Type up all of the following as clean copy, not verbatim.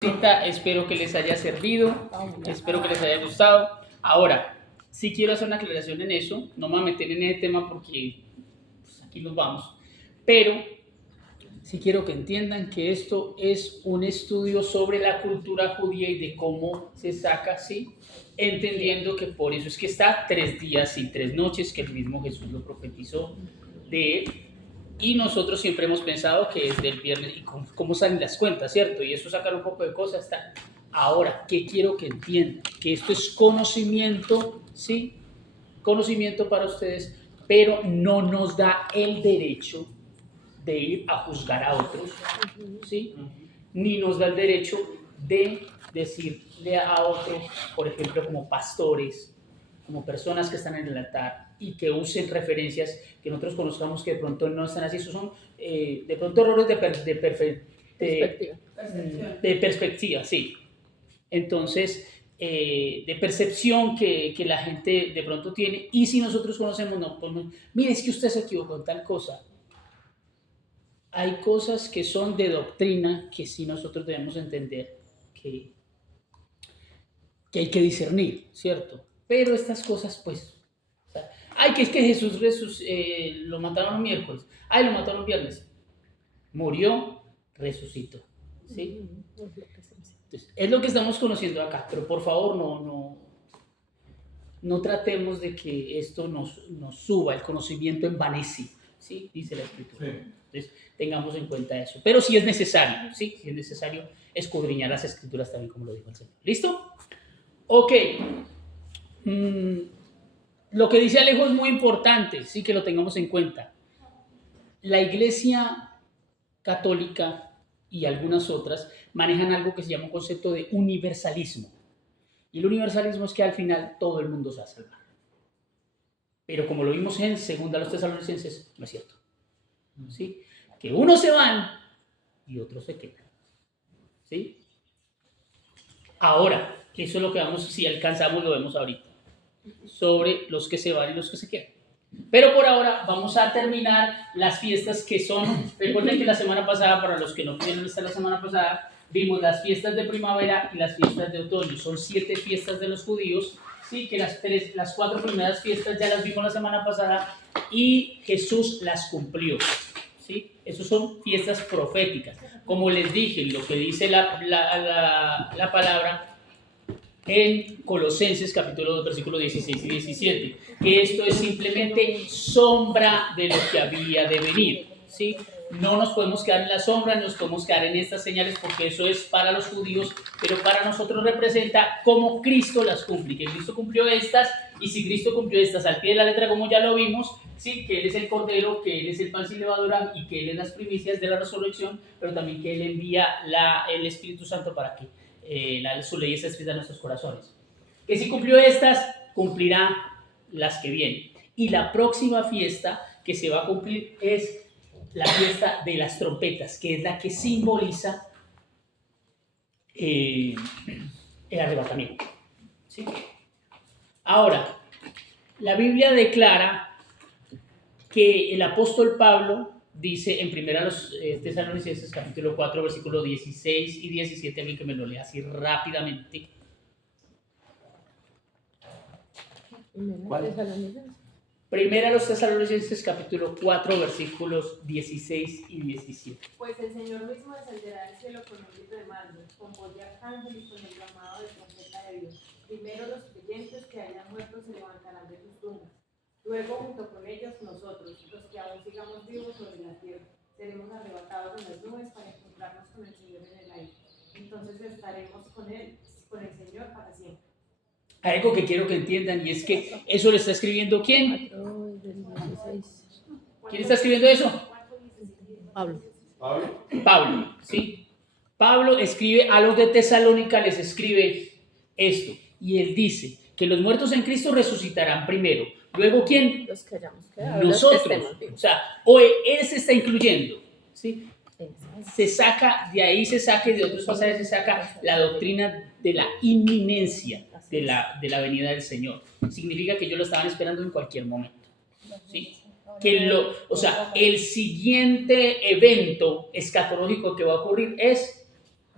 Espero que les haya servido, espero que les haya gustado. Ahora, sí quiero hacer una aclaración en eso, no me voy a meter en ese tema porque pues, aquí nos vamos, pero sí quiero que entiendan que esto es un estudio sobre la cultura judía y de cómo se saca, ¿sí? Entendiendo que por eso es que está 3 días y 3 noches, que el mismo Jesús lo profetizó de él. Y nosotros siempre hemos pensado que es del viernes, y cómo salen las cuentas, ¿cierto? Y eso sacar un poco de cosas está. Ahora, ¿qué quiero que entiendan? Que esto es conocimiento, ¿sí? Conocimiento para ustedes, pero no nos da el derecho de ir a juzgar a otros, ¿sí? Ni nos da el derecho de decirle a otros, por ejemplo, como pastores, como personas que están en el altar y que usen referencias que nosotros conozcamos que de pronto no están así. Esos son de pronto errores de perspectiva, sí. Entonces, de percepción que la gente de pronto tiene. Y si nosotros conocemos, no, pues, mire, es que usted se equivocó en tal cosa. Hay cosas que son de doctrina que sí nosotros debemos entender que hay que discernir, ¿cierto? Pero estas cosas, pues, o sea, ay, que es que Jesús lo mataron un miércoles, ay, lo mataron un viernes, murió, resucitó, ¿sí? Entonces, es lo que estamos conociendo acá, pero por favor no tratemos de que esto nos suba, el conocimiento envanece, ¿sí? Dice la Escritura. Sí. Entonces, tengamos en cuenta eso. Pero sí es necesario, ¿sí? Sí es necesario escudriñar las Escrituras también, como lo dijo el Señor. ¿Listo? Ok. Lo que dice Alejo es muy importante, sí, que lo tengamos en cuenta. La Iglesia Católica y algunas otras manejan algo que se llama un concepto de universalismo. Y el universalismo es que al final todo el mundo se va a salvar. Pero como lo vimos en 2 Tesalonicenses, no es cierto. ¿Sí? Que unos se van y otros se quedan. ¿Sí? Ahora, que eso es lo que vamos, si alcanzamos, lo vemos ahorita. Sobre los que se van y los que se quedan. Pero por ahora vamos a terminar las fiestas que son, recuerden que la semana pasada, para los que no pudieron estar la semana pasada, vimos las fiestas de primavera y las fiestas de otoño. Son 7 fiestas de los judíos, sí, que las 4 primeras fiestas ya las vimos la semana pasada y Jesús las cumplió, sí. Esas son fiestas proféticas. Como les dije, lo que dice la palabra en Colosenses capítulo 2 versículos 16 y 17, que esto es simplemente sombra de lo que había de venir, ¿sí? No nos podemos quedar en la sombra, nos podemos quedar en estas señales porque eso es para los judíos, pero para nosotros representa cómo Cristo las cumple, que Cristo cumplió estas, y si Cristo cumplió estas al pie de la letra como ya lo vimos, sí, que Él es el Cordero, que Él es el pan sin levadura y que Él es las primicias de la resurrección, pero también que Él envía el Espíritu Santo para que su ley está escrita en nuestros corazones. Que si cumplió estas, cumplirá las que vienen. Y la próxima fiesta que se va a cumplir es la fiesta de las trompetas, que es la que simboliza el arrebatamiento. ¿Sí? Ahora, la Biblia declara que el apóstol Pablo dice en 1 Tesalonicenses capítulo 4 versículos 16 y 17, a mí que me lo lea así rápidamente. Primera los Tesalonicenses capítulo 4 versículos 16 y 17. Pues el Señor mismo descenderá del cielo con un grito de mando, con voz de arcángel y con el llamado de trompeta de Dios. Primero los creyentes que hayan muerto se levantarán de sus tumbas. Luego, junto con ellos, nosotros, los que aún sigamos vivos sobre la tierra, seremos arrebatados en las nubes para encontrarnos con el Señor en el aire. Entonces estaremos con el Señor para siempre. Hay algo que quiero que entiendan, y es que eso lo está escribiendo ¿quién? ¿Quién está escribiendo eso? Pablo, ¿sí? Pablo escribe a los de Tesalónica, les escribe esto, y él dice que los muertos en Cristo resucitarán primero. Luego, ¿quién? Los que hayamos quedado, nosotros. O sea, hoy él se está incluyendo, ¿sí? Se saca, de ahí se saca, y de otros pasajes se saca la doctrina de la inminencia de la venida del Señor. Significa que ellos lo estaban esperando en cualquier momento, ¿sí? O sea, el siguiente evento escatológico que va a ocurrir es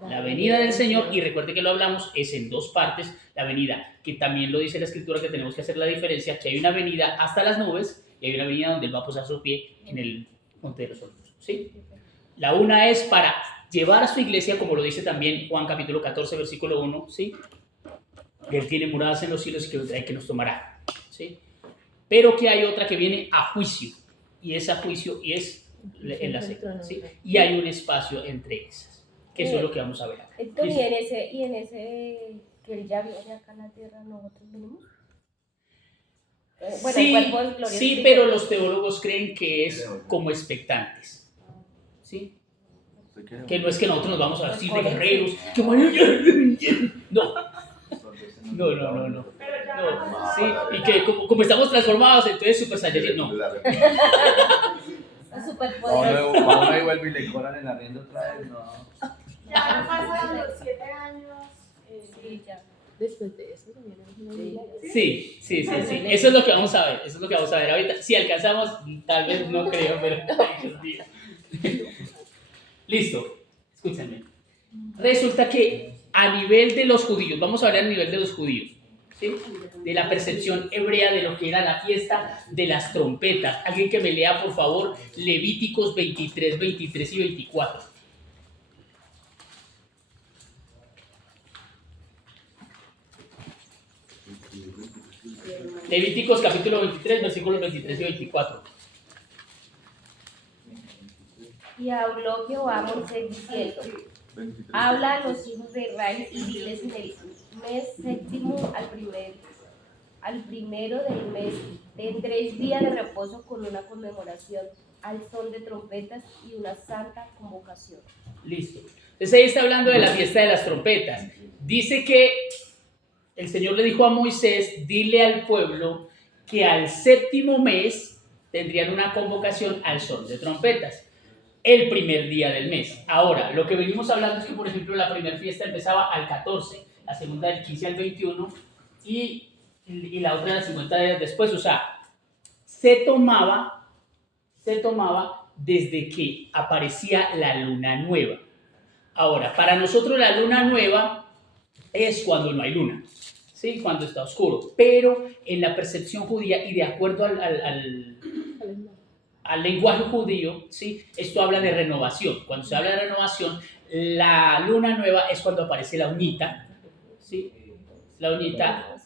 La venida del Señor, y recuerde que lo hablamos, es en dos partes. La venida, que también lo dice la Escritura, que tenemos que hacer la diferencia, que hay una venida hasta las nubes y hay una venida donde Él va a posar su pie en el Monte de los Olivos, ¿sí? La una es para llevar a su iglesia, como lo dice también Juan capítulo 14, versículo 1, ¿sí? Él tiene moradas en los cielos y que vendrá y que nos tomará, ¿sí? Pero que hay otra que viene a juicio, y es a juicio y es en la secta, ¿sí? Y hay un espacio entre esas, que eso es lo que vamos a ver acá. Entonces, y en ese que él ya viene acá en la tierra, ¿nosotros venimos? Bueno, Sí, el cuerpo es glorioso. sí, pero los teólogos creen que es como expectantes, ¿sí? Que no es que nosotros nos vamos a vestir de guerreros, que no, no. Pero ya No, sí, y que como estamos transformados, entonces Super Saiyajin, no. Es súper poderoso. Ahora y vuelve y le cobran el arriendo otra vez, no. ya han pasado los 7 años. Sí, ya. Después de eso también es una Biblia. Sí. Eso es lo que vamos a ver, ahorita. Si alcanzamos, tal vez no creo, pero ay, Dios mío. Listo, escúchenme. Resulta que a nivel de los judíos, vamos a hablar a nivel de los judíos, ¿sí? De la percepción hebrea de lo que era la fiesta de las trompetas. Alguien que me lea, por favor, Levíticos 23, 23 y 24. Levíticos capítulo 23, versículos 23 y 24. Y habló Jehová a Moisés diciendo: habla a los hijos de Israel y diles en el mes séptimo al primero del mes tendréis día de reposo con una conmemoración al son de trompetas y una santa convocación. Listo. Entonces ahí está hablando de la fiesta de las trompetas. Dice que el Señor le dijo a Moisés, dile al pueblo que al séptimo mes tendrían una convocación al son de trompetas. El primer día del mes. Ahora, lo que venimos hablando es que, por ejemplo, la primera fiesta empezaba al 14, la segunda del 15 al 21 y la otra de 50 días después. O sea, se tomaba desde que aparecía la luna nueva. Ahora, para nosotros la luna nueva es cuando no hay luna, ¿sí? Cuando está oscuro. Pero en la percepción judía y de acuerdo al lenguaje judío, ¿sí? Esto habla de renovación. Cuando se habla de renovación, la luna nueva es cuando aparece la uñita, ¿sí? La uñita,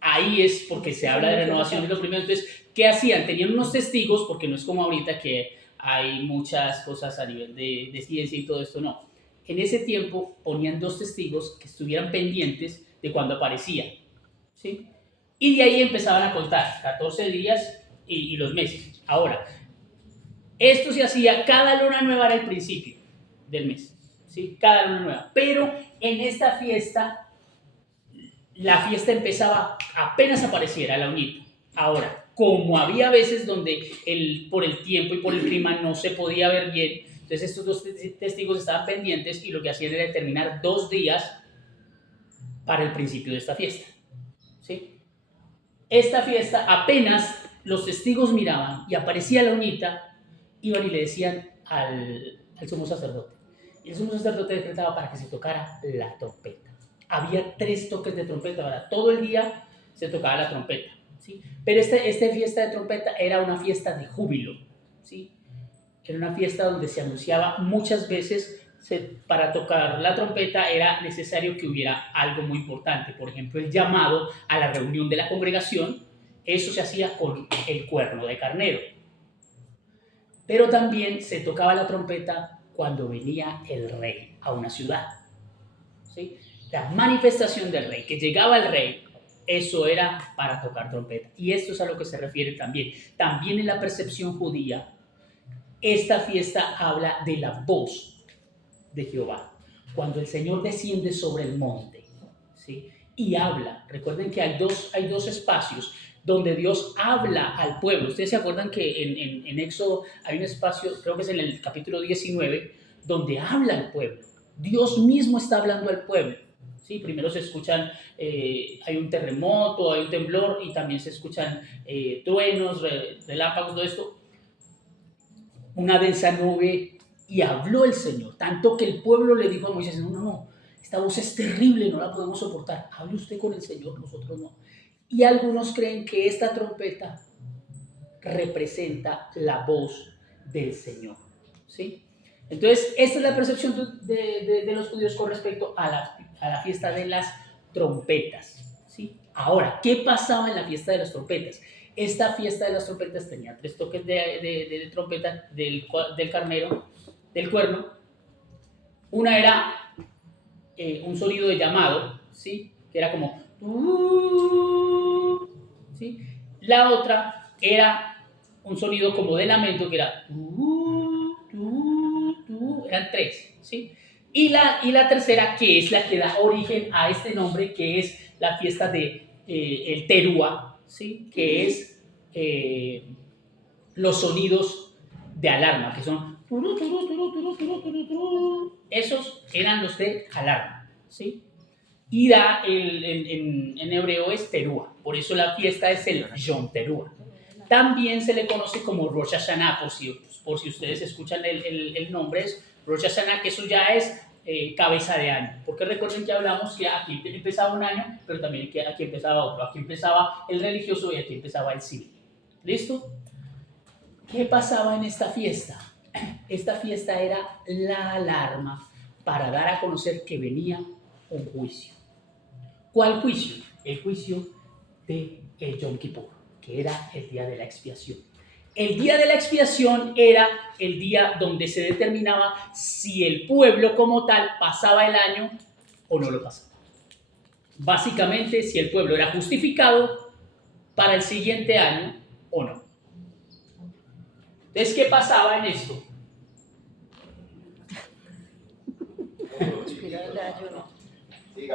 ahí es porque se habla de renovación, es lo primero. Entonces, ¿qué hacían? Tenían unos testigos, porque no es como ahorita que hay muchas cosas a nivel de ciencia y todo esto, no. En ese tiempo ponían dos testigos que estuvieran pendientes de cuando aparecía, ¿sí? Y de ahí empezaban a contar 14 días y los meses. Ahora, esto se hacía, cada luna nueva era el principio del mes, ¿sí? Cada luna nueva. Pero en esta fiesta, la fiesta empezaba apenas apareciera la uñita. Ahora, como había veces donde por el tiempo y por el clima no se podía ver bien, entonces estos dos testigos estaban pendientes y lo que hacían era determinar 2 días para el principio de esta fiesta, ¿sí? Esta fiesta, apenas los testigos miraban y aparecía la uñita, iban y le decían al sumo sacerdote. Y el sumo sacerdote decretaba para que se tocara la trompeta. Había 3 toques de trompeta, ¿verdad? Todo el día se tocaba la trompeta, ¿sí? Pero esta fiesta de trompeta era una fiesta de júbilo, ¿sí? Era una fiesta donde se anunciaba muchas veces, para tocar la trompeta era necesario que hubiera algo muy importante. Por ejemplo, el llamado a la reunión de la congregación, eso se hacía con el cuerno de carnero. Pero también se tocaba la trompeta cuando venía el rey a una ciudad, ¿sí? La manifestación del rey, que llegaba el rey, eso era para tocar trompeta. Y esto es a lo que se refiere también. También en la percepción judía, esta fiesta habla de la voz de Jehová. Cuando el Señor desciende sobre el monte, ¿sí? Y habla. Recuerden que hay dos espacios donde Dios habla al pueblo. Ustedes se acuerdan que en Éxodo hay un espacio, creo que es en el capítulo 19, donde habla al pueblo. Dios mismo está hablando al pueblo, ¿sí? Primero se escuchan, hay un terremoto, hay un temblor y también se escuchan truenos, relámpagos, todo esto. Una densa nube Y habló el Señor, tanto que el pueblo le dijo a Moisés, no, esta voz es terrible, no la podemos soportar. Hable usted con el Señor, nosotros no. Y algunos creen que esta trompeta representa la voz del Señor, ¿sí? Entonces, esta es la percepción de los judíos con respecto a la fiesta de las trompetas, ¿sí? Ahora, ¿qué pasaba en la fiesta de las trompetas? Esta fiesta de las trompetas tenía 3 toques de trompeta del carnero, del cuerno. Una era un sonido de llamado, ¿sí? Que era como... ¿sí? La otra era un sonido como de lamento, que era... eran 3, ¿sí? Y la tercera, que es la que da origen a este nombre, que es la fiesta de el Teruá, ¿sí? Que es los sonidos de alarma, que son... Esos eran los de alarma, ¿sí? Y en hebreo es Teruá, por eso la fiesta es el Yom Teruá. También se le conoce como Rosh Hashanah, por si ustedes escuchan el nombre, es Rosh Hashanah, que eso ya es cabeza de año. Porque recuerden que hablamos que aquí empezaba un año, pero también que aquí empezaba otro. Aquí empezaba el religioso y aquí empezaba el civil. ¿Listo? ¿Qué pasaba en esta fiesta? Esta fiesta era la alarma para dar a conocer que venía un juicio. ¿Cuál juicio? El juicio de el Yom Kippur, que era el día de la expiación. El día de la expiación era el día donde se determinaba si el pueblo como tal pasaba el año o no lo pasaba. Básicamente, si el pueblo era justificado para el siguiente año o no. Entonces, ¿qué pasaba en esto?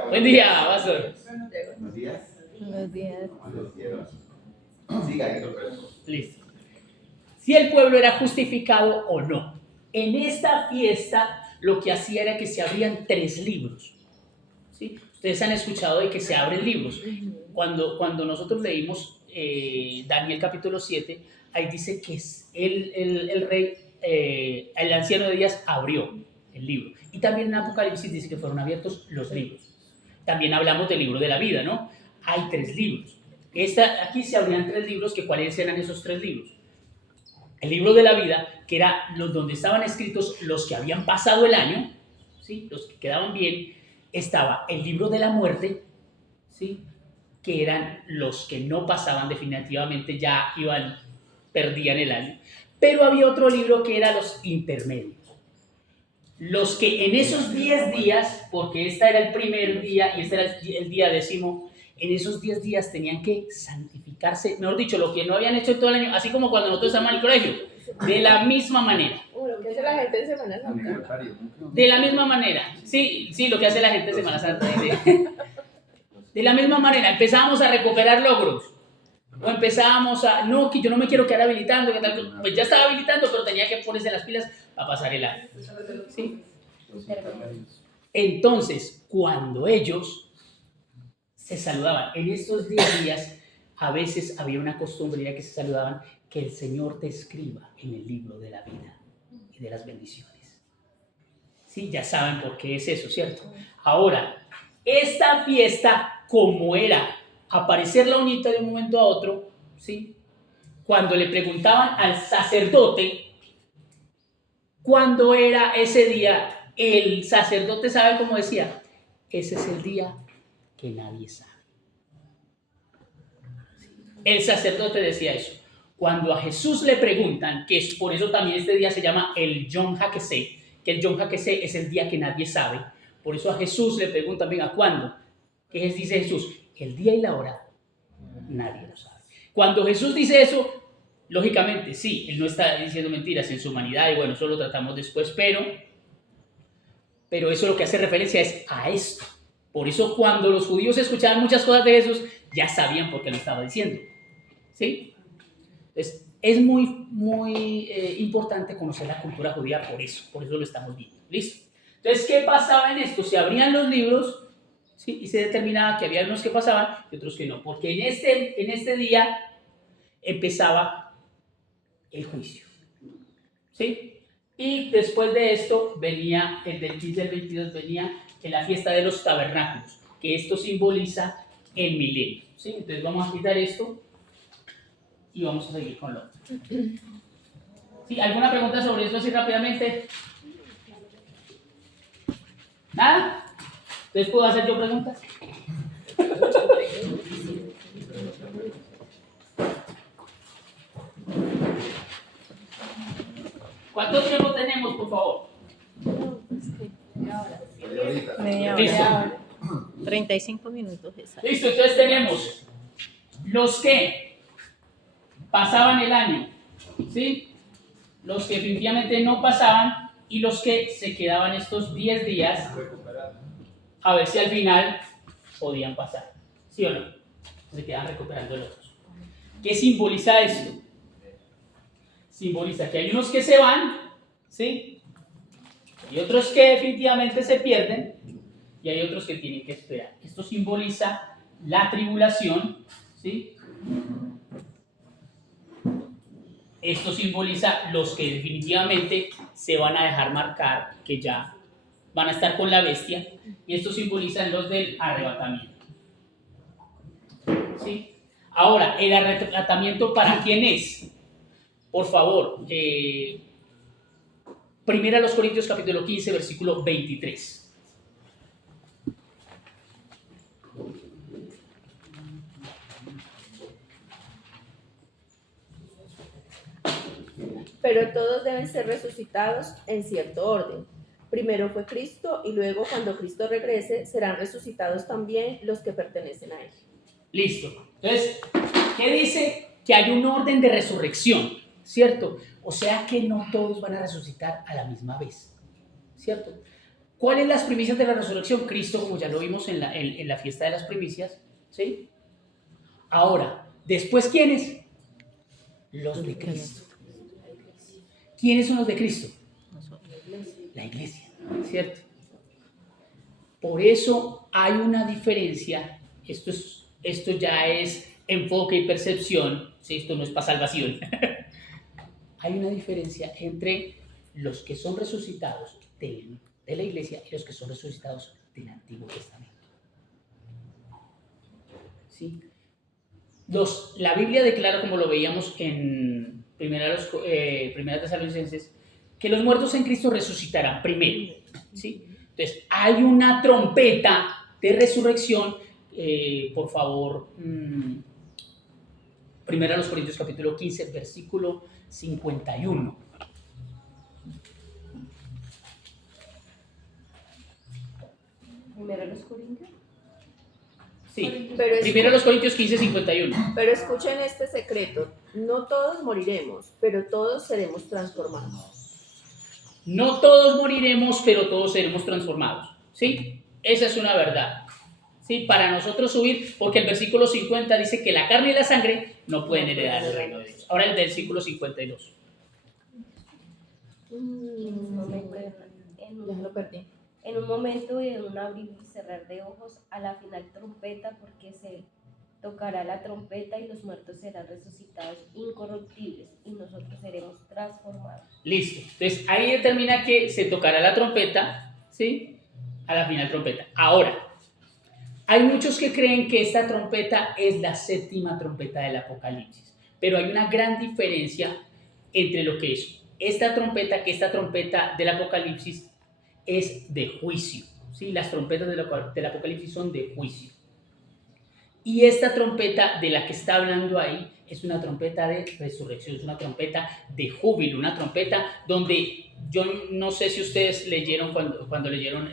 Buen día, pastor. Buenos días. Buenos días. Buenos días. Siga, Listo. Si el pueblo era justificado o no. En esta fiesta lo que hacía era que se abrían 3 libros. ¿Sí? Ustedes han escuchado de que se abren libros. Cuando nosotros leímos Daniel capítulo 7, ahí dice que el rey, el anciano de días abrió el libro. Y también en Apocalipsis dice que fueron abiertos los libros. También hablamos del libro de la vida, ¿no? Hay 3 libros. Aquí se abrían 3 libros, que ¿cuáles eran esos 3 libros? El libro de la vida, que era donde estaban escritos los que habían pasado el año, ¿sí? Los que quedaban bien. Estaba el libro de la muerte, ¿sí? Que eran los que no pasaban definitivamente, ya perdían el año. Pero había otro libro que eran los intermedios. Los que en esos 10 días, porque este era el primer día y este era el día 10º, en esos 10 días tenían que santificarse, mejor dicho, lo que no habían hecho todo el año, así como cuando nosotros estamos en el colegio, de la misma manera. Lo que hace la gente en Semana Santa. De la misma manera, sí, lo que hace la gente en Semana Santa. De la misma manera, empezábamos a recuperar logros. O empezábamos no, que yo no me quiero quedar habilitando, que tal, pues ya estaba habilitando, pero tenía que ponerse las pilas para pasar el año. ¿Sí? Entonces, cuando ellos se saludaban, en estos 10 días, a veces había una costumbre ya que se saludaban, que el Señor te escriba en el libro de la vida y de las bendiciones. Sí, ya saben por qué es eso, ¿cierto? Ahora, esta fiesta, como era aparecer la uñita de un momento a otro, ¿sí? Cuando le preguntaban al sacerdote cuándo era ese día, el sacerdote sabe cómo decía, ese es el día que nadie sabe. El sacerdote decía eso. Cuando a Jesús le preguntan, que es por eso también este día se llama el Yom HaKesed, que el Yom HaKesed es el día que nadie sabe, por eso a Jesús le preguntan, venga, ¿cuándo? ¿Qué dice Jesús? El día y la hora, nadie lo sabe. Cuando Jesús dice eso, lógicamente, sí, él no está diciendo mentiras en su humanidad, y bueno, eso lo tratamos después, pero eso lo que hace referencia es a esto. Por eso cuando los judíos escuchaban muchas cosas de Jesús, ya sabían por qué lo estaba diciendo. ¿Sí? Entonces, es muy importante conocer la cultura judía por eso lo estamos viendo. ¿Listo? Entonces, ¿qué pasaba en esto? Se abrían los libros, ¿sí? Y se determinaba que había unos que pasaban y otros que no, porque en este día empezaba el juicio. ¿Sí? Y después de esto venía, el del 15 al 22 venía en la fiesta de los tabernáculos, que esto simboliza el milenio. ¿Sí? Entonces vamos a quitar esto y vamos a seguir con lo otro. ¿Sí? ¿Alguna pregunta sobre esto así rápidamente? ¿Nada? Entonces, ¿puedo hacer yo preguntas? ¿Cuánto tiempo tenemos, por favor? Media Listo. hora. 35 minutos exacto. Listo, entonces tenemos los que pasaban el año, ¿sí? Los que definitivamente no pasaban y los que se quedaban estos 10 días a ver si al final podían pasar, ¿sí o no? Se quedan recuperando los otros. ¿Qué simboliza esto? Simboliza que hay unos que se van, ¿sí? Y otros que definitivamente se pierden y hay otros que tienen que esperar. Esto simboliza la tribulación, ¿sí? Esto simboliza los que definitivamente se van a dejar marcar, que ya van a estar con la bestia, y esto simboliza los del arrebatamiento. ¿Sí? Ahora, ¿el arrebatamiento para quién es? Por favor, Primera a los Corintios capítulo 15, versículo 23. Pero todos deben ser resucitados en cierto orden. Primero fue Cristo y luego cuando Cristo regrese serán resucitados también los que pertenecen a Él. Listo. Entonces, ¿qué dice? Que hay un orden de resurrección, ¿cierto? O sea que no todos van a resucitar a la misma vez, ¿cierto? ¿Cuáles las primicias de la resurrección? Cristo, como ya lo vimos en la fiesta de las primicias, ¿sí? Ahora, ¿después quiénes? Los de Cristo. ¿Quiénes son los de Cristo? La iglesia, ¿cierto? Por eso hay una diferencia, esto ya es enfoque y percepción, ¿sí? Esto no es para salvación. Hay una diferencia entre los que son resucitados de la iglesia y los que son resucitados del Antiguo Testamento. ¿Sí? La Biblia declara, como lo veíamos en Primera Tesalonicenses, que los muertos en Cristo resucitarán primero. ¿Sí? Entonces, hay una trompeta de resurrección, por favor, Primera a los Corintios capítulo 15, versículo 51. Primero los Corintios. Sí, Pero Primera a los Corintios 15, 51. Pero escuchen este secreto, no todos moriremos, pero todos seremos transformados. No todos moriremos, pero todos seremos transformados. ¿Sí? Esa es una verdad. ¿Sí? Para nosotros subir, porque el versículo 50 dice que la carne y la sangre no pueden heredar el reino de Dios. Ahora el versículo 52. Ya lo perdí. En un momento y en un abrir y cerrar de ojos, a la final trompeta, porque se tocará la trompeta y los muertos serán resucitados incorruptibles y nosotros seremos transformados. Listo. Entonces ahí determina que se tocará la trompeta, ¿sí? A la final trompeta. Ahora, hay muchos que creen que esta trompeta es la séptima trompeta del Apocalipsis, pero hay una gran diferencia entre lo que es esta trompeta, que esta trompeta del Apocalipsis es de juicio, ¿sí? Las trompetas del Apocalipsis son de juicio. Y esta trompeta de la que está hablando ahí es una trompeta de resurrección, es una trompeta de júbilo, una trompeta donde yo no sé si ustedes leyeron cuando leyeron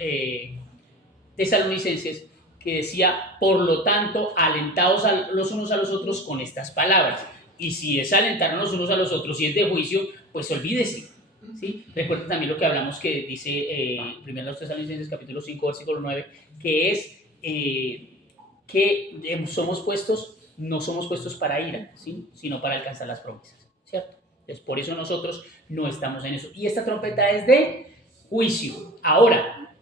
Tesalonicenses, que decía, por lo tanto, alentaos los unos a los otros con estas palabras. Y si es alentar los unos a los otros y es de juicio, pues olvídese. ¿Sí? Recuerden también lo que hablamos que dice primero los Tesalonicenses capítulo 5 versículo 9, que es que no somos puestos para ira, ¿sí? Sino para alcanzar las promesas, ¿cierto? Entonces por eso nosotros no estamos en eso. Y esta trompeta es de juicio. Ahora,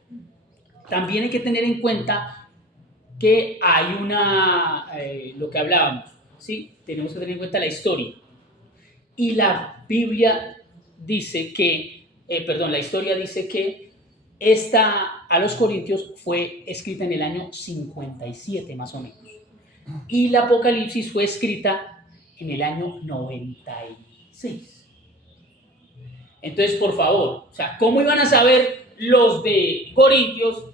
también hay que tener en cuenta que hay lo que hablábamos, ¿sí? Tenemos que tener en cuenta la historia. Y la Biblia dice que la historia dice que a los Corintios fue escrita en el año 57 más o menos. Y la Apocalipsis fue escrita en el año 96. Entonces, por favor, o sea, ¿cómo iban a saber los de Corintios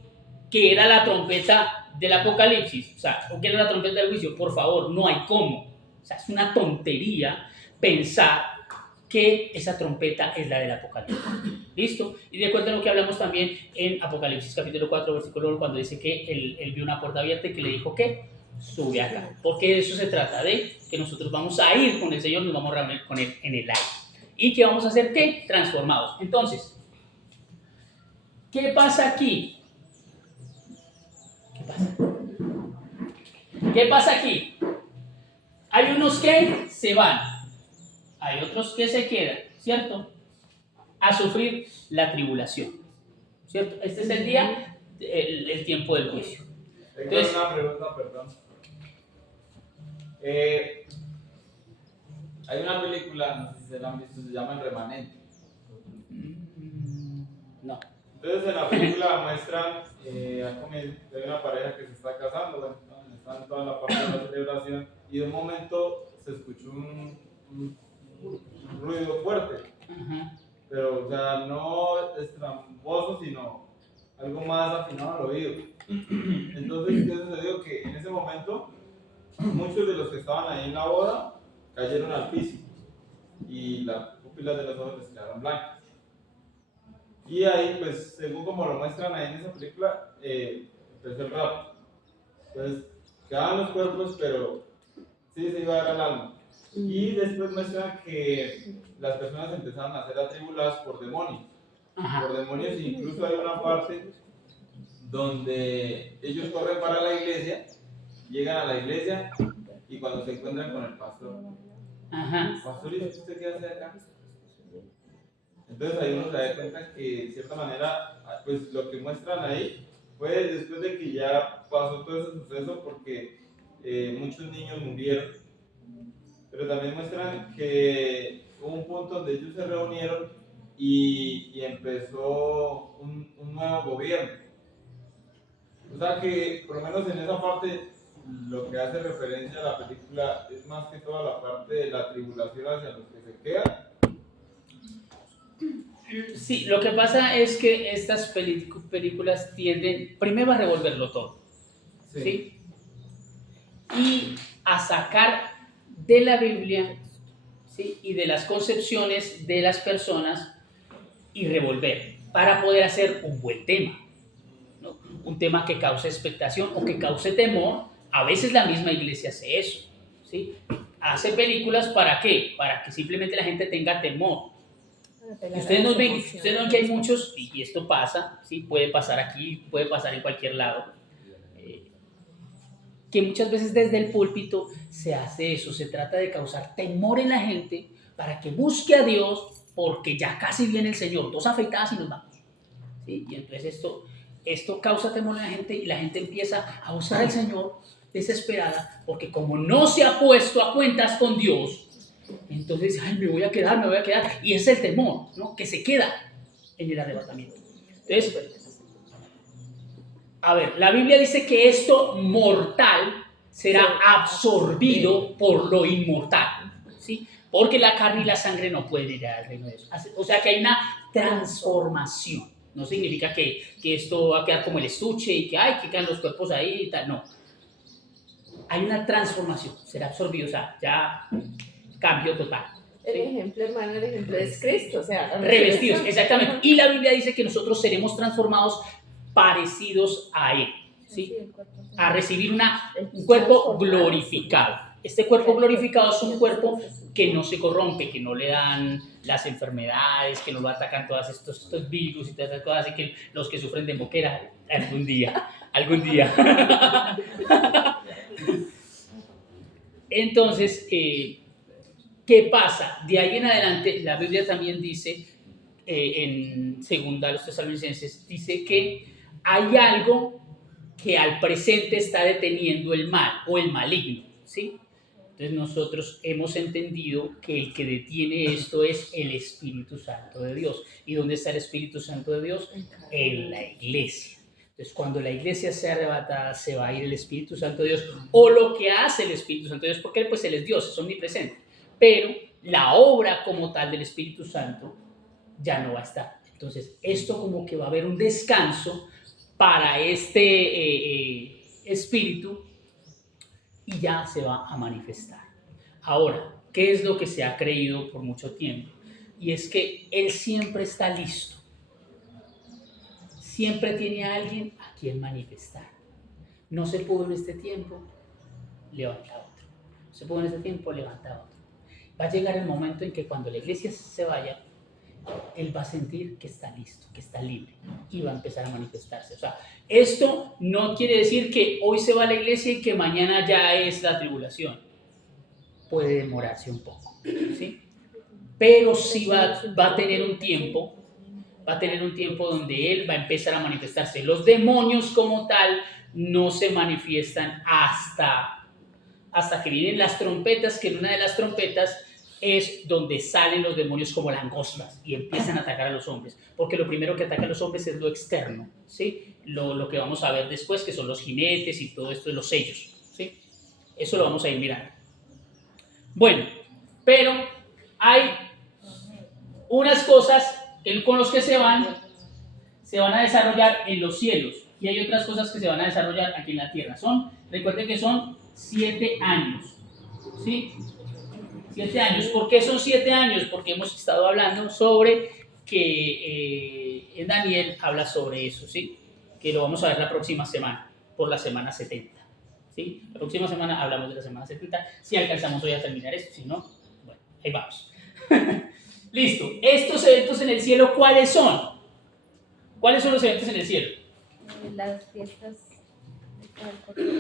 que era la trompeta del Apocalipsis? O sea, ¿o qué era la trompeta del juicio? Por favor, no hay cómo. O sea, es una tontería pensar que esa trompeta es la del Apocalipsis. ¿Listo? Y recuerden lo que hablamos también en Apocalipsis capítulo 4, versículo 1, cuando dice que él vio una puerta abierta y que le dijo que sube acá. Porque de eso se trata, de que nosotros vamos a ir con el Señor, nos vamos a reunir con Él en el aire. ¿Y que vamos a hacer? ¿Qué? Transformados. Entonces, ¿qué pasa aquí? ¿Qué pasa aquí? Hay unos que se van, hay otros que se quedan, ¿cierto? A sufrir la tribulación, ¿cierto? Este es el día, el tiempo del juicio. Tengo una pregunta, perdón. Hay una película, no sé si se la han visto, se llama El Remanente. No. Entonces en la película muestran al comienzo de una pareja que se está casando, bueno, están en toda la parte de la celebración y de un momento se escuchó un ruido fuerte, pero o sea, no estramboso, sino algo más afinado al oído. Entonces, ¿qué sucedió? Que en ese momento muchos de los que estaban ahí en la boda cayeron al piso y las pupilas de los ojos les quedaron blancas. Y ahí, pues, según como lo muestran ahí en esa película, empezó el rap. Pues, quedaban los cuerpos, pero sí se iba a dar al alma. Y después muestran que las personas empezaron a ser atribuladas por demonios. Por demonios, incluso hay una parte donde ellos corren para la iglesia, llegan a la iglesia y cuando se encuentran con el pastor, pastor, ¿y usted qué hace acá? Entonces ahí uno se da cuenta que de cierta manera, pues lo que muestran ahí fue después de que ya pasó todo ese suceso, porque muchos niños murieron, pero también muestran que hubo un punto donde ellos se reunieron y empezó un nuevo gobierno. O sea que por lo menos en esa parte lo que hace referencia a la película es más que toda la parte de la tribulación hacia los que se quedan. Sí, lo que pasa es que estas películas tienden primero a revolverlo todo, ¿sí? Y a sacar de la Biblia, ¿sí? Y de las concepciones de las personas y revolver para poder hacer un buen tema, ¿no? Un tema que cause expectación o que cause temor. A veces la misma iglesia hace eso, ¿sí? Hace películas ¿para qué? Para que simplemente la gente tenga temor. Ustedes no ven que hay muchos, y esto pasa, ¿sí? Puede pasar aquí, puede pasar en cualquier lado, que muchas veces desde el púlpito se hace eso, se trata de causar temor en la gente para que busque a Dios, porque ya casi viene el Señor, dos afeitadas y nos vamos, ¿sí? Y entonces esto causa temor en la gente y la gente empieza a buscar al Señor desesperada, porque como no se ha puesto a cuentas con Dios, entonces, ay, me voy a quedar, y es el temor, ¿no? Que se queda en el arrebatamiento. Entonces, a ver, la Biblia dice que esto mortal será absorbido por lo inmortal, ¿sí? Porque la carne y la sangre no pueden llegar al reino de Dios. O sea que hay una transformación. No significa que esto va a quedar como el estuche y que quedan los cuerpos ahí y tal, no. Hay una transformación, será absorbido, o sea, ya cambio total. El ejemplo, hermano, el ejemplo es Cristo, o sea, revestidos, exactamente. Y la Biblia dice que nosotros seremos transformados parecidos a Él, ¿sí? A recibir un cuerpo glorificado. Este cuerpo glorificado es un cuerpo que no se corrompe, que no le dan las enfermedades, que no lo atacan todos estos virus y todas esas cosas, así que los que sufren de moquera, algún día. Entonces, ¿qué pasa? De ahí en adelante, la Biblia también dice, en segunda a los Tesalonicenses, dice que hay algo que al presente está deteniendo el mal o el maligno, ¿sí? Entonces nosotros hemos entendido que el que detiene esto es el Espíritu Santo de Dios. ¿Y dónde está el Espíritu Santo de Dios? En la iglesia. Entonces cuando la iglesia sea arrebatada, se va a ir el Espíritu Santo de Dios, o lo que hace el Espíritu Santo de Dios, porque pues Él es Dios, es omnipresente. Pero la obra como tal del Espíritu Santo ya no va a estar. Entonces esto como que va a haber un descanso para este espíritu y ya se va a manifestar. Ahora, ¿qué es lo que se ha creído por mucho tiempo? Y es que Él siempre está listo. Siempre tiene a alguien a quien manifestar. No se pudo en este tiempo, levanta otro. No se pudo en este tiempo, levanta otro. Va a llegar el momento en que cuando la iglesia se vaya, Él va a sentir que está listo, que está libre y va a empezar a manifestarse. O sea, esto no quiere decir que hoy se va a la iglesia y que mañana ya es la tribulación. Puede demorarse un poco, ¿sí? Pero sí va a tener un tiempo, donde Él va a empezar a manifestarse. Los demonios como tal no se manifiestan hasta que vienen las trompetas, que en una de las trompetas es donde salen los demonios como langostas y empiezan a atacar a los hombres, porque lo primero que ataca a los hombres es lo externo, ¿sí? Lo que vamos a ver después, que son los jinetes y todo esto de los sellos, ¿sí? Eso lo vamos a ir mirando. Bueno, pero hay unas cosas que con los que se van a desarrollar en los cielos, y hay otras cosas que se van a desarrollar aquí en la tierra. Recuerden que son 7 años, ¿sí? 7 años. ¿Por qué son 7 años? Porque hemos estado hablando sobre que en Daniel habla sobre eso, ¿sí? Que lo vamos a ver la próxima semana, por la semana 70, ¿sí? La próxima semana hablamos de la semana 70, si alcanzamos hoy a terminar esto, si no, bueno, ahí vamos. Listo. Estos eventos en el cielo, ¿cuáles son? ¿Cuáles son los eventos en el cielo? Las fiestas con el Cordero.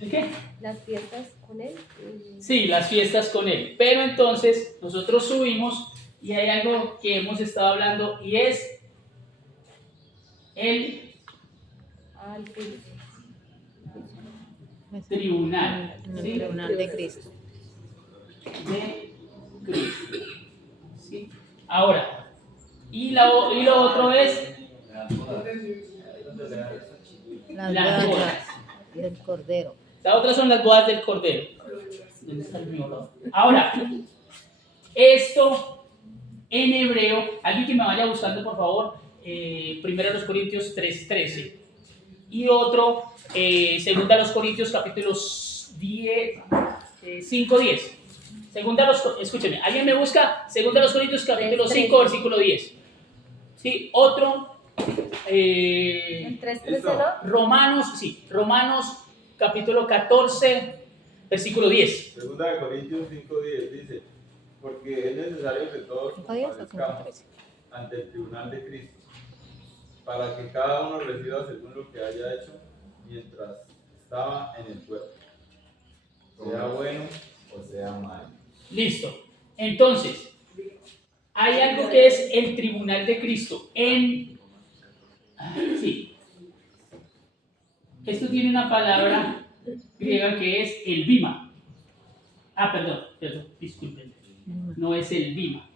¿El qué? Las fiestas con Él. Sí, las fiestas con Él. Pero entonces nosotros subimos y hay algo que hemos estado hablando y es el tribunal. El ¿sí? tribunal de Cristo. De Cristo. ¿Sí? Ahora, y lo otro es Las bodas del Cordero. la otra son las bodas del Cordero. ¿Dónde está el mío? Ahora, esto en hebreo, alguien que me vaya buscando por favor, primero los Corintios 3:13 y otro, segunda los Corintios capítulos 5:10. Escúcheme, alguien me busca, segunda los Corintios capítulo 5, versículo 10. Sí, otro, ¿El 3:13 no? Romanos capítulo 14, versículo 10. Segunda de Corintios 5:10 dice, porque es necesario que todos comparezcamos ante el tribunal de Cristo, para que cada uno reciba según lo que haya hecho mientras estaba en el cuerpo, sea bueno o sea malo. Listo. Entonces, hay algo que es el tribunal de Cristo. Sí. Esto tiene una palabra griega que es el bima. Perdón, disculpen. No es el bima,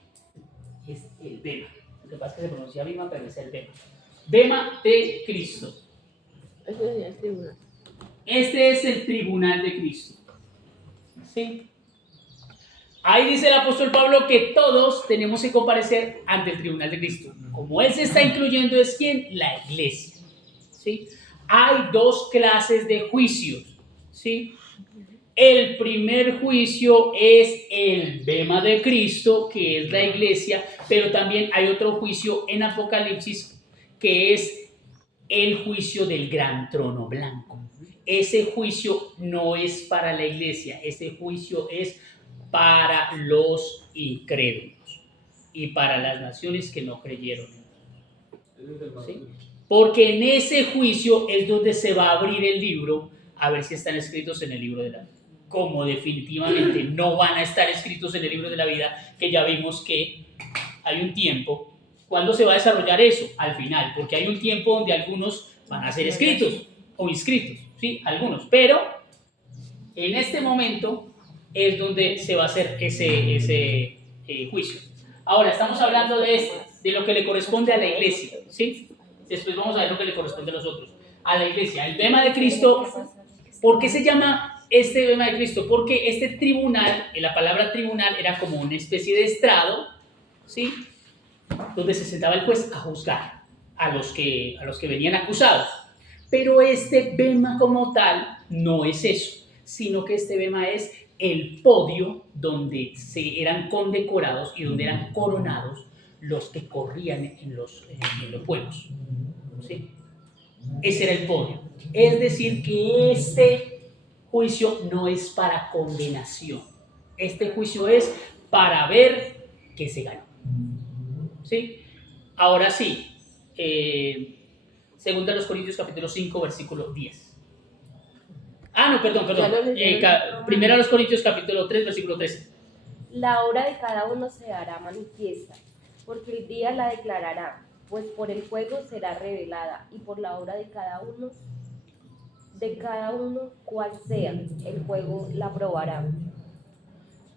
es el bema. Lo que pasa es que se pronuncia bima, pero es el bema. Bema de Cristo. Ese sería el tribunal. Este es el tribunal de Cristo. ¿Sí? Ahí dice el apóstol Pablo que todos tenemos que comparecer ante el tribunal de Cristo. Como él se está incluyendo, ¿es quién? La iglesia. ¿Sí? Hay 2 clases de juicios. ¿Sí? El primer juicio es el bema de Cristo, que es la iglesia, pero también hay otro juicio en Apocalipsis, que es el juicio del gran trono blanco. Ese juicio no es para la iglesia, ese juicio es para los incrédulos y para las naciones que no creyeron. ¿Sí? Porque en ese juicio es donde se va a abrir el libro a ver si están escritos en el libro de la vida. Como definitivamente no van a estar escritos en el libro de la vida, que ya vimos que hay un tiempo. ¿Cuándo se va a desarrollar eso? Al final, porque hay un tiempo donde algunos van a ser escritos o inscritos, ¿sí? Algunos, pero en este momento es donde se va a hacer ese juicio. Ahora, estamos hablando de lo que le corresponde a la iglesia, ¿sí? Después vamos a ver lo que le corresponde a nosotros, a la iglesia. El bema de Cristo, ¿por qué se llama este bema de Cristo? Porque este tribunal, la palabra tribunal era como una especie de estrado, ¿sí? Donde se sentaba el juez a juzgar a los que venían acusados. Pero este bema como tal no es eso, sino que este bema es el podio donde eran condecorados y donde eran coronados los que corrían en los juegos, ¿sí? Ese era el podio. Es decir, que este juicio no es para condenación. Este juicio es para ver qué se ganó, ¿sí? Ahora sí, segunda de los Corintios capítulo 5, versículo 10. No, perdón. Primera de los Corintios capítulo 3, versículo 13. La obra de cada uno se hará manifiesta, porque el día la declarará, pues por el fuego será revelada, y por la obra de cada uno cual sea, el fuego la probará.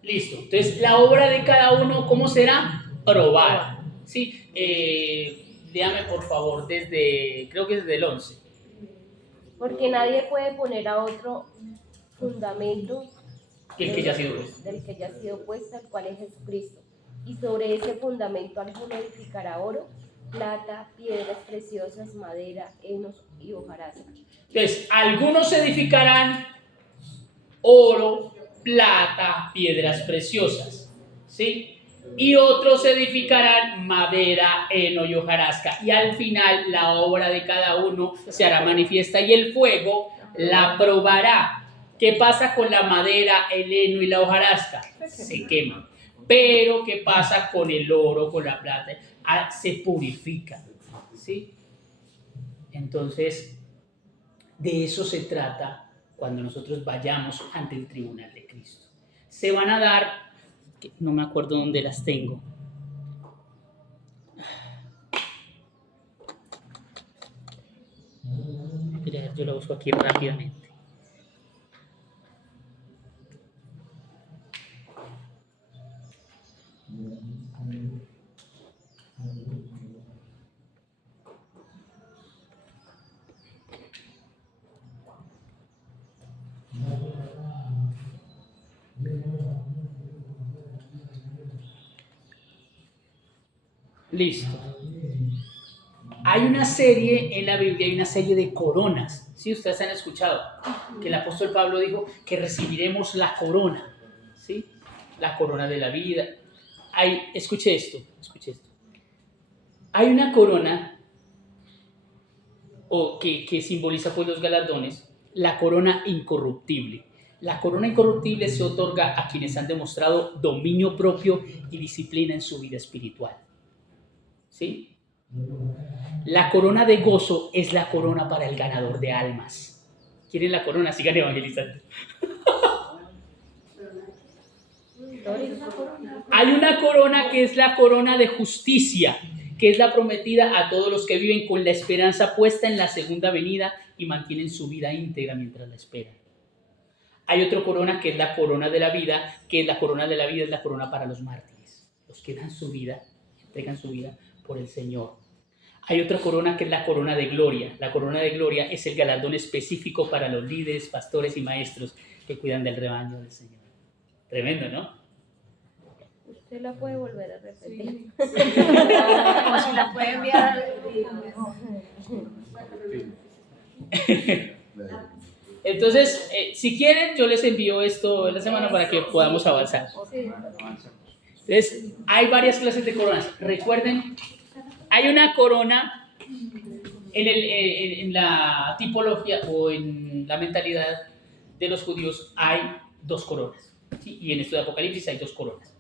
Listo. Entonces, la obra de cada uno, ¿cómo será? Probada. ¿Sí? Léame, por favor, creo que desde el 11. Porque nadie puede poner a otro fundamento El que ya ha sido puesto. del que ya ha sido puesto, el cual es Jesucristo. Y sobre ese fundamento alguno edificará oro, plata, piedras preciosas, madera, henos y hojarasca. Entonces, algunos edificarán oro, plata, piedras preciosas, ¿sí? Y otros edificarán madera, heno y hojarasca. Y al final la obra de cada uno se hará manifiesta y el fuego la probará. ¿Qué pasa con la madera, el heno y la hojarasca? Se queman. Pero ¿qué pasa con el oro, con la plata? Se purifica, ¿sí? Entonces, de eso se trata cuando nosotros vayamos ante el tribunal de Cristo. Se van a dar, no me acuerdo dónde las tengo. Mira, yo lo busco aquí rápidamente. Listo. Hay una serie en la Biblia, hay una serie de coronas. ¿Sí? Ustedes han escuchado que el apóstol Pablo dijo que recibiremos la corona, ¿sí? La corona de la vida. Escuche esto. Hay una corona que simboliza pues los galardones, la corona incorruptible. La corona incorruptible se otorga a quienes han demostrado dominio propio y disciplina en su vida espiritual. ¿Sí? La corona de gozo es la corona para el ganador de almas. ¿Quieren la corona? Sigan evangelizando. Hay una corona que es la corona de justicia, que es la prometida a todos los que viven con la esperanza puesta en la segunda venida y mantienen su vida íntegra mientras la esperan. Hay otra corona que es la corona de la vida, que es la corona de la vida, es la corona para los mártires, los que dan su vida, entregan su vida por el Señor. Hay otra corona que es la corona de gloria. La corona de gloria es el galardón específico para los líderes, pastores y maestros que cuidan del rebaño del Señor. Tremendo, ¿no? Usted la puede volver a repetir. O si la puede enviar. Entonces, si quieren, yo les envío esto en la semana para que podamos avanzar. Entonces, hay varias clases de coronas. Recuerden, hay una corona en la tipología o en la mentalidad de los judíos, hay dos coronas, ¿sí? Y en esto de Apocalipsis hay dos coronas.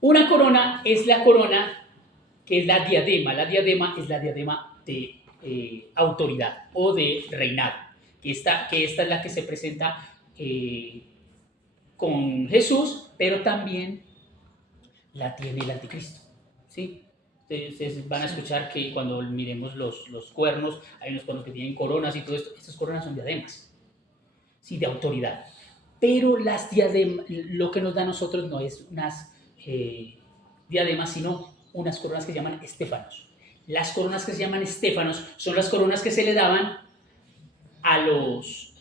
Una corona es la corona que es la diadema. La diadema es la diadema de autoridad o de reinado. Que esta es la que se presenta con Jesús, pero también la tiene el anticristo, ¿sí? Ustedes van a escuchar que cuando miremos los cuernos, hay unos cuernos que tienen coronas y todo esto. Estas coronas son diademas, ¿sí? De autoridad. pero las diademas, lo que nos da a nosotros no es unas diademas, sino unas coronas que se llaman estéfanos. Las coronas que se llaman estéfanos son las coronas que se le daban a los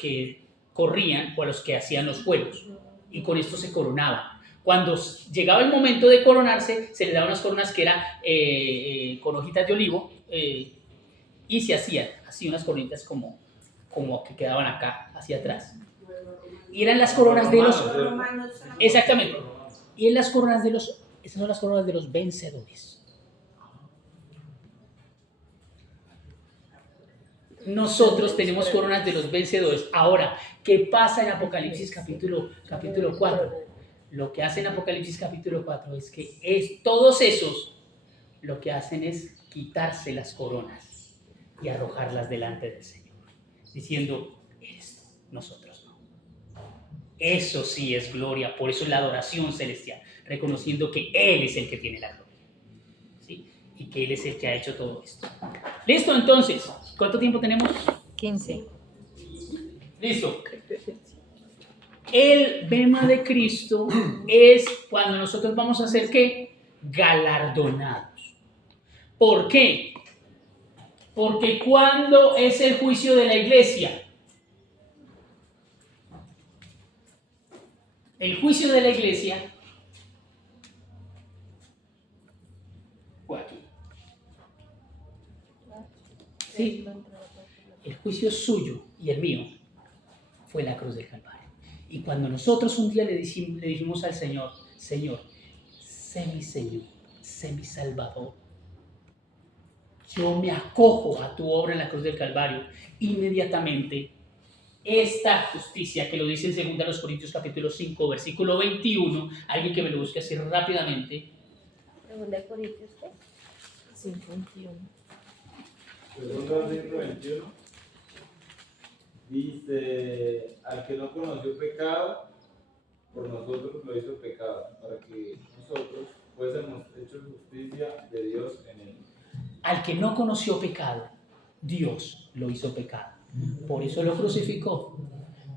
que corrían o a los que hacían los juegos, y con esto se coronaban. Cuando llegaba el momento de coronarse, se le daban unas coronas que eran con hojitas de olivo, y se hacían así unas coronitas como que quedaban acá, hacia atrás. Y eran las coronas de los... Exactamente. Y en las coronas de los... Esas son las coronas de los vencedores. Nosotros tenemos coronas de los vencedores. Ahora, ¿qué pasa en Apocalipsis capítulo 4? Lo que hace en Apocalipsis capítulo 4 es que todos esos lo que hacen es quitarse las coronas y arrojarlas delante del Señor, diciendo, eres tú, nosotros no. Eso sí es gloria, por eso es la adoración celestial, reconociendo que Él es el que tiene la gloria, ¿sí? Y que Él es el que ha hecho todo esto. ¿Listo? Entonces, ¿cuánto tiempo tenemos? 15. Listo. El bema de Cristo es cuando nosotros vamos a ser ¿qué? Galardonados. ¿Por qué? Porque cuando es el juicio de la iglesia, el juicio de la iglesia fue aquí. Sí. El juicio suyo y el mío fue la cruz del Calvario. Y cuando nosotros un día le dijimos al Señor, Señor, sé mi Señor, sé mi Salvador, yo me acojo a tu obra en la cruz del Calvario, inmediatamente esta justicia, que lo dice en 2 Corintios capítulo 5, versículo 21, alguien que me lo busque así rápidamente. 2 Corintios, ¿qué? 51. Segunda 5:21 dice, al que no conoció pecado, por nosotros lo hizo pecado, para que nosotros fuésemos hechos justicia de Dios en él. Al que no conoció pecado, Dios lo hizo pecado. Por eso lo crucificó,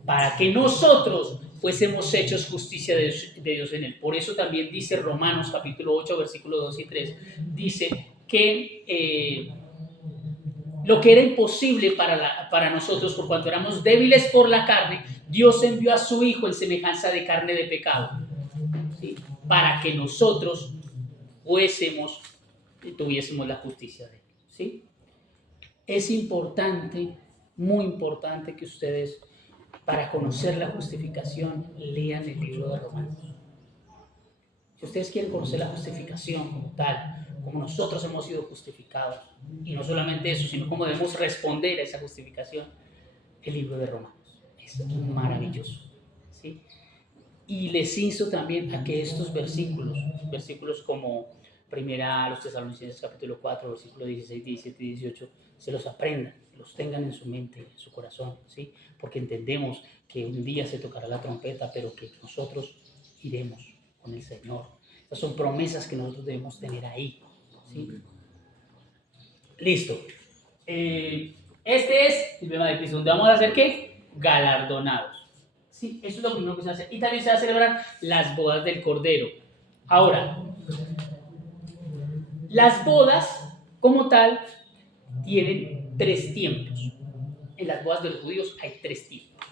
para que nosotros fuésemos hechos justicia de Dios en él. Por eso también dice Romanos capítulo 8, versículo 2 y 3, dice que lo que era imposible para nosotros, por cuanto éramos débiles por la carne, Dios envió a su Hijo en semejanza de carne de pecado, ¿sí? Para que nosotros tuviésemos la justicia de Él, ¿sí? Es importante, muy importante, que ustedes, para conocer la justificación, lean el libro de Romanos. Si ustedes quieren conocer la justificación como tal, como nosotros hemos sido justificados, y no solamente eso, sino cómo debemos responder a esa justificación, el libro de Romanos es maravilloso, ¿sí? Y les insto también a que estos versículos como primera a los Tesalonicenses capítulo 4, versículos 16, 17 y 18, se los aprendan, los tengan en su mente, en su corazón, ¿sí? Porque entendemos que un día se tocará la trompeta, pero que nosotros iremos con el Señor. Estas son promesas que nosotros debemos tener ahí, ¿sí? Listo. Este es el bema de Cristo, donde vamos a hacer ¿qué? Galardonados. Sí, eso es lo primero que se va a hacer. Y también se va a celebrar las bodas del Cordero. Ahora, las bodas como tal tienen 3 tiempos. En las bodas de los judíos hay 3 tiempos.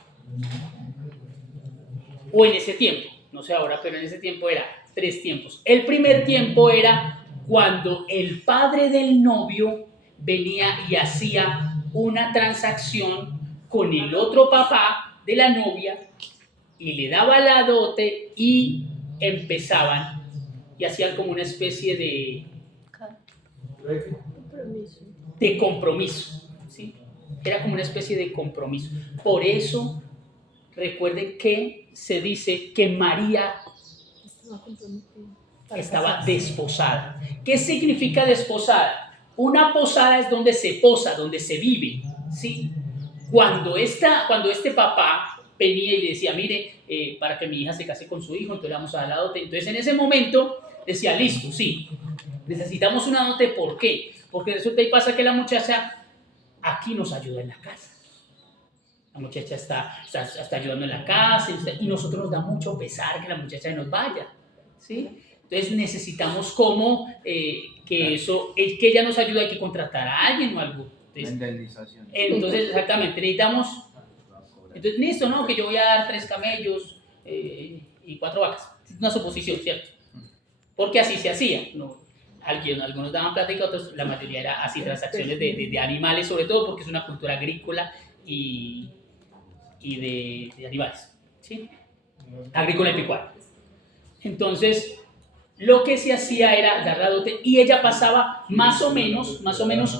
O en ese tiempo, no sé ahora, pero en ese tiempo era 3 tiempos. El primer tiempo era cuando el padre del novio venía y hacía una transacción con el otro papá de la novia y le daba la dote y empezaban y hacían como una especie de compromiso, ¿sí? Era como una especie de compromiso. Por eso, recuerden que se dice que María estaba desposada. ¿Qué significa desposada? Una posada es donde se posa, donde se vive, ¿sí? Cuando este papá venía y le decía, mire, para que mi hija se case con su hijo, entonces le vamos a dar la dote. Entonces en ese momento decía, listo, sí, necesitamos una dote. ¿Por qué? Porque resulta y pasa que la muchacha aquí nos ayuda en la casa. La muchacha está ayudando en la casa y nosotros nos da mucho pesar que la muchacha nos vaya, ¿sí? Entonces necesitamos como que ella nos ayude, hay que contratar a alguien o algo. Indemnización. Entonces exactamente, necesitamos, entonces listo, ¿no? Que yo voy a dar 3 camellos y 4 vacas. Una suposición, ¿cierto? Porque así se hacía, ¿no? Algunos daban plata y otros, la mayoría era así, transacciones de animales, sobre todo porque es una cultura agrícola y de animales, ¿sí? Agrícola y pecuaria. Entonces, lo que se hacía era dar la dote y ella pasaba más o menos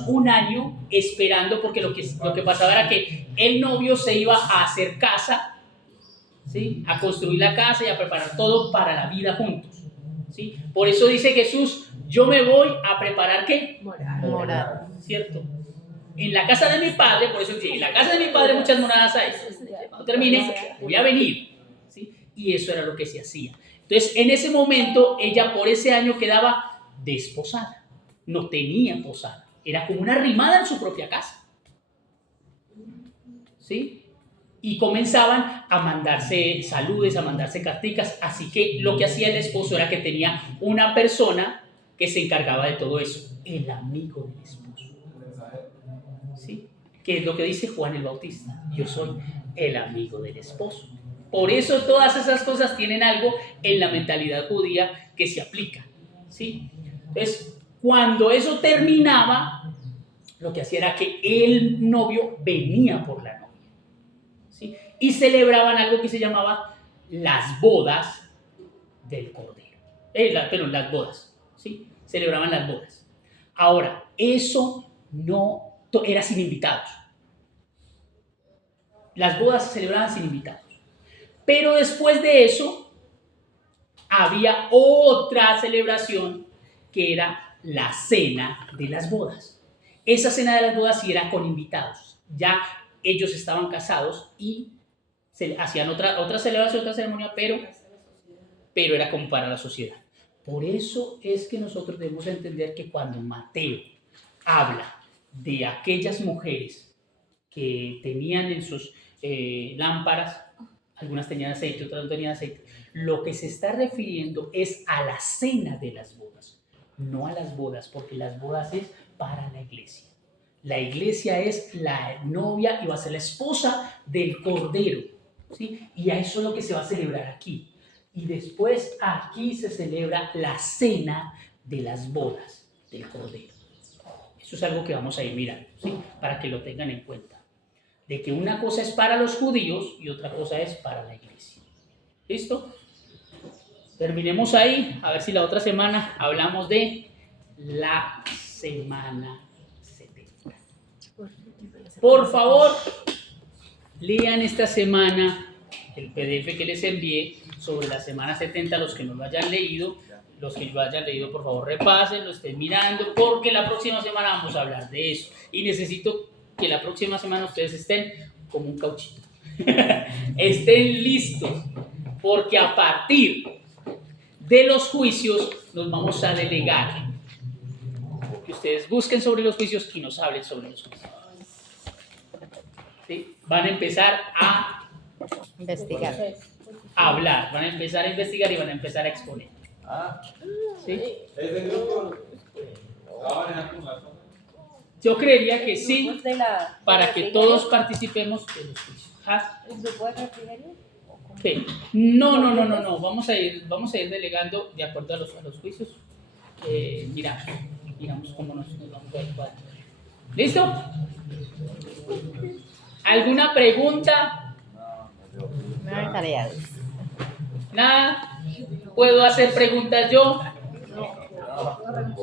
1 año esperando, porque lo que pasaba era que el novio se iba a hacer casa, ¿sí? A construir la casa y a preparar todo para la vida juntos, ¿sí? Por eso dice Jesús, yo me voy a preparar ¿qué? Morada. ¿Cierto? En la casa de mi padre, por eso dice, en la casa de mi padre muchas moradas hay. Cuando termine, voy a venir, ¿sí? Y eso era lo que se hacía. Entonces, en ese momento, ella por ese año quedaba desposada. No tenía posada. Era como una arrimada en su propia casa, ¿sí? Y comenzaban a mandarse saludes, a mandarse carticas. Así que lo que hacía el esposo era que tenía una persona que se encargaba de todo eso, el amigo del esposo, ¿sí? Que es lo que dice Juan el Bautista, yo soy el amigo del esposo. Por eso todas esas cosas tienen algo en la mentalidad judía que se aplica, ¿sí? Entonces, cuando eso terminaba, lo que hacía era que el novio venía por la novia, ¿sí? Y celebraban algo que se llamaba las bodas del Cordero. Las bodas, ¿sí? Celebraban las bodas. Ahora, eso no era sin invitados. Las bodas se celebraban sin invitados. Pero después de eso, había otra celebración que era la cena de las bodas. Esa cena de las bodas sí era con invitados. Ya ellos estaban casados y hacían otra celebración, otra ceremonia, pero era como para la sociedad. Por eso es que nosotros debemos entender que cuando Mateo habla de aquellas mujeres que tenían en sus lámparas, algunas tenían aceite, otras no tenían aceite, lo que se está refiriendo es a la cena de las bodas, no a las bodas, porque las bodas es para la iglesia. La iglesia es la novia y va a ser la esposa del Cordero, ¿sí? Y a eso es lo que se va a celebrar aquí. Y después aquí se celebra la cena de las bodas del Cordero. Eso es algo que vamos a ir mirando, ¿sí? Para que lo tengan en cuenta. De que una cosa es para los judíos y otra cosa es para la iglesia. ¿Listo? Terminemos ahí, a ver si la otra semana hablamos de la semana 70. Por favor, lean esta semana el PDF que les envié sobre la semana 70, los que no lo hayan leído. Los que lo hayan leído, por favor, repasen, lo estén mirando, porque la próxima semana vamos a hablar de eso. Y necesito que la próxima semana ustedes estén como un cauchito. Estén listos, porque a partir de los juicios nos vamos a delegar. Que ustedes busquen sobre los juicios y nos hablen sobre los juicios. ¿Sí? Van a empezar a Investigar. hablar, van a empezar a investigar y van a empezar a exponer. ¿Sí? ¿Ese grupo trabaja con la zona? Yo creería que sí, De la, para que todos participemos de los juicios. ¿Ah? ¿El grupo de refrigerio? ¿Qué? No. Vamos a ir delegando de acuerdo a los juicios. Miramos cómo nos vamos a adecuar. ¿Listo? ¿Alguna pregunta? No, tareas. Nada. ¿Puedo hacer preguntas yo?